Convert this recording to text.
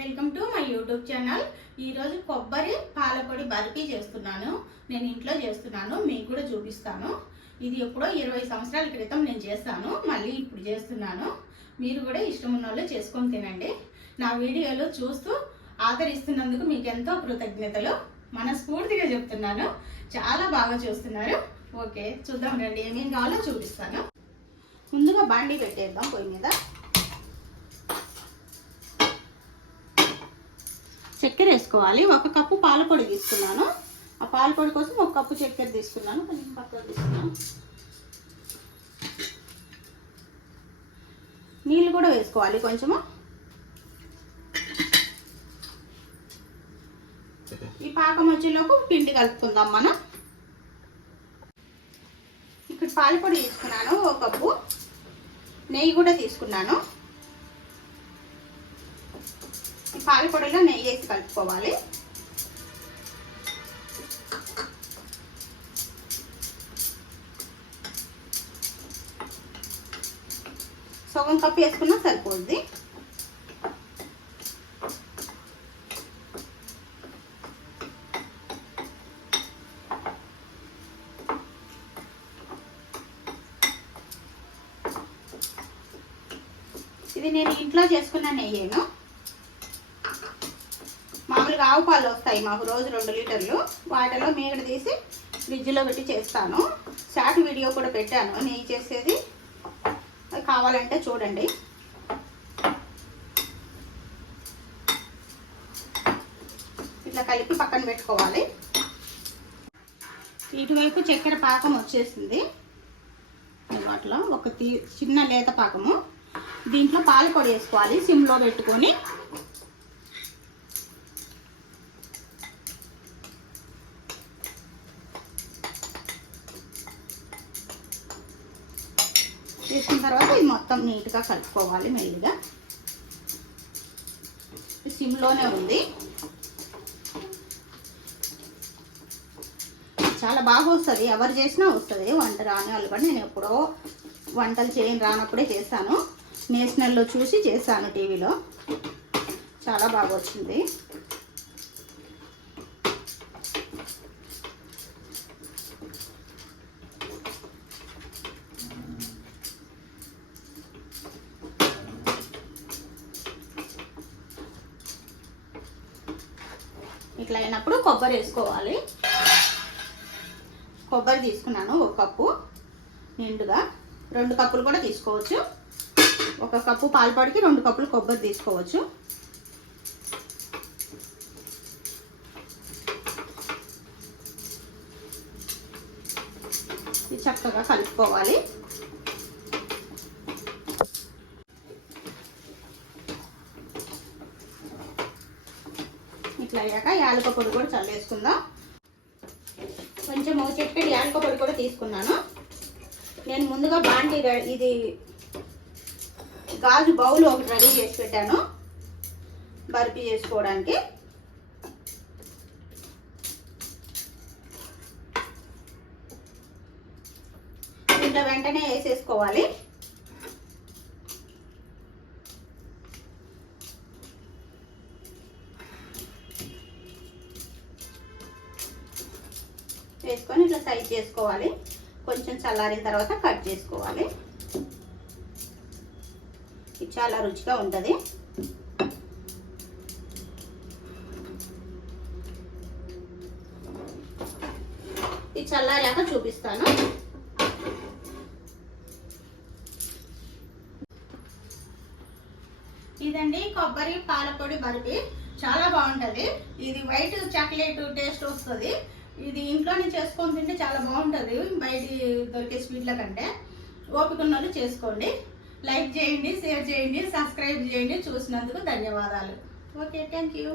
Welcome to my YouTube channel. ఈరోజు కొబ్బరి పాలపొడి బర్ఫీ చేస్తున్నాను. నేను ఇంట్లో చేస్తున్నాను, మీకు కూడా చూపిస్తాను. ఇది ఎప్పుడో 20 సంవత్సరాల క్రితం నేను చేస్తాను, మళ్ళీ ఇప్పుడు చేస్తున్నాను. మీరు కూడా ఇష్టం ఉన్న వాళ్ళు చేసుకొని తినండి. నా వీడియోలు చూస్తూ ఆదరిస్తున్నందుకు మీకు ఎంతో కృతజ్ఞతలు. మనస్ఫూర్తిగా చెప్తున్నాను, చాలా బాగా చూస్తున్నారు. ఓకే, చూద్దాం రండి. ఏమేమి కావాలో చూపిస్తాను. ముందుగా బాండీ పెట్టేద్దాం పొయ్యి మీద. చక్కెర వేసుకోవాలి. 1 కప్పు పాలపొడి తీసుకున్నాను. ఆ పాలపొడి కోసం 1 కప్పు చక్కెర తీసుకున్నాను. కొంచెం పక్కన తీసుకున్నాను. నీళ్ళు కూడా వేసుకోవాలి కొంచెము. ఈ పాకం వచ్చేలోపు పిండి కలుపుకుందాం మనం. ఇక్కడ పాలపొడి తీసుకున్నాను 1 కప్పు. నెయ్యి కూడా తీసుకున్నాను. ఈ పాలపొడిలో నెయ్యి వేసి కలుపుకోవాలి. సగం కప్పు వేసుకున్నా సరిపోద్ది. ఇది నేను ఇంట్లో చేసుకున్న నెయ్యేను. మామూలుగా ఆవు పాలు వస్తాయి మాకు రోజు 2 లీటర్లు. వాటిలో మీగడ తీసి ఫ్రిడ్జ్లో పెట్టి చేస్తాను. షార్ట్ వీడియో కూడా పెట్టాను నెయ్యి చేసేది, అది కావాలంటే చూడండి. ఇట్లా కలిపి పక్కన పెట్టుకోవాలి. ఇటువైపు చక్కెర పాకం వచ్చేసింది. వాటిలో ఒక చిన్న లేత పాకము. దీంట్లో పాలపొడి వేసుకోవాలి సిమ్లో పెట్టుకొని. వేసిన తర్వాత ఇది మొత్తం నీట్గా కలుపుకోవాలి మెల్లిగా. సిమ్లోనే ఉంది. చాలా బాగా వస్తుంది, ఎవరు చేసినా వస్తుంది. వంట రాని వాళ్ళు కూడా, నేను ఎప్పుడో వంటలు చేయని రానప్పుడే చేస్తాను. నేషనల్లో చూసి చేస్తాను టీవీలో. చాలా బాగా వచ్చింది. ఇట్లా అయినప్పుడు కొబ్బరి వేసుకోవాలి. కొబ్బరి తీసుకున్నాను 1 కప్పు నిండుగా. 2 కప్పులు కూడా తీసుకోవచ్చు. 1 కప్పు పాలపొడికి 2 కప్పులు కొబ్బరి తీసుకోవచ్చు. ఇది చక్కగా కలుపుకోవాలి. ఇట్లా అయ్యాక యాలక పొడి కూడా చల్లేసుకుందాం. కొంచెం చెప్పేది యాలక పొడి కూడా తీసుకున్నాను. నేను ముందుగా బాండీ ఇది గాజు బౌల్ ఒకటి రెడీ చేసి పెట్టాను బర్ఫీ చేసుకోవడానికి. దీంట్లో వెంటనే వేసేసుకోవాలి. వేసుకొని ఇట్లా సైజ్ చేసుకోవాలి. కొంచెం చల్లారిన తర్వాత కట్ చేసుకోవాలి. ఇది చాలా రుచిగా ఉంటుంది. ఇది చల్లారాక చూపిస్తాను. ఇదండి కొబ్బరి పాలపొడి బర్ఫీ. చాలా బాగుంటుంది. ఇది వైట్ చాక్లెట్ టేస్ట్ వస్తుంది. ఇది ఇంట్లోనే చేసుకొని తింటే చాలా బాగుంటుంది బయట దొరికే స్వీట్ల కంటే. ఓపిక ఉన్న వాళ్ళు చేసుకోండి. లైక్ చేయండి, షేర్ చేయండి, సబ్స్క్రైబ్ చేయండి. చూసినందుకు ధన్యవాదాలు. Okay, thank you.